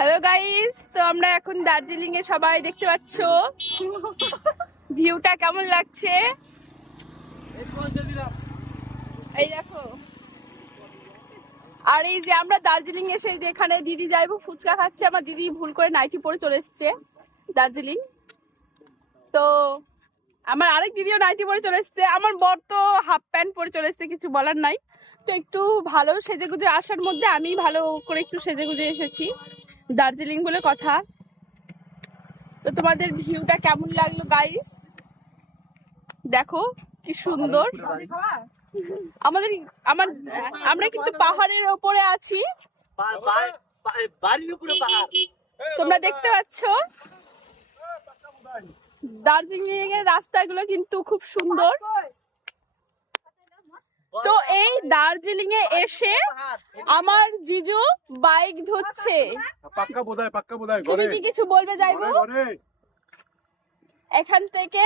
Hello guys, তো আমরা এখন দার্জিলিং এ সবাই দেখতে পাচ্ছ ভিউটা কেমন লাগছে। এই দেখো, আর এই যে আমরা দার্জিলিং এসে যেখানে দিদি যাইবো ফুচকা খাচ্ছে, আমার দিদি ভুল করে নাইটি পরে চলে এসছে দার্জিলিং। তো আমার আরেক দিদিও নাইটি পরে চলে এসছে, আমার বর তো হাফ প্যান্ট পরে চলে এসছে, কিছু বলার নাই। তো একটু ভালো সেজে গুজে আসার মধ্যে আমি ভালো করে একটু সেজে গুজে এসেছি, দার্জিলিং বলে কথা। তো তোমাদের ভিউটা কেমন লাগলো গাইস? দেখো কি সুন্দর। আমরা কিন্তু পাহাড়ের ওপরে আছি, তোমরা দেখতে পাচ্ছ। দার্জিলিং এর রাস্তাগুলো কিন্তু খুব সুন্দর। তো এই দার্জিলিং এ এসে আমার জিজু বাইক ধরছে। তুমি কি কিছু বলবে যাইবো? এখান থেকে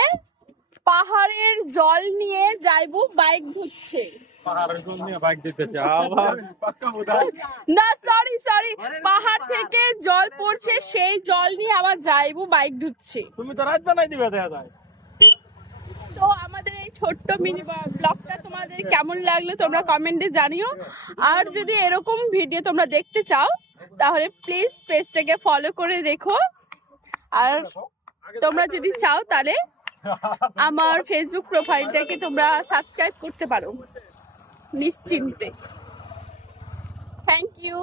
পাহাড়ের জল নিয়ে যাইবো, বাইক ধুচ্ছে। না সরি, পাহাড় থেকে জল পড়ছে, সেই জল নিয়ে আবার যাইবো, বাইক ধুচ্ছে। তুমি তো রাত বানাই দিবে দেখা যায়। তো আমাদের এই ছোট্ট মিনি ব্লগটা তোমাদের কেমন লাগলো তোমরা কমেন্টে জানিও। আর যদি এরকম ভিডিও তোমরা দেখতে চাও তাহলে প্লিজ পেজটাকে ফলো করে রেখো। আর তোমরা যদি চাও তাহলে আমার ফেসবুক প্রোফাইলটাকে তোমরা সাবস্ক্রাইব করতে পারো নিশ্চিন্তে। Thank you.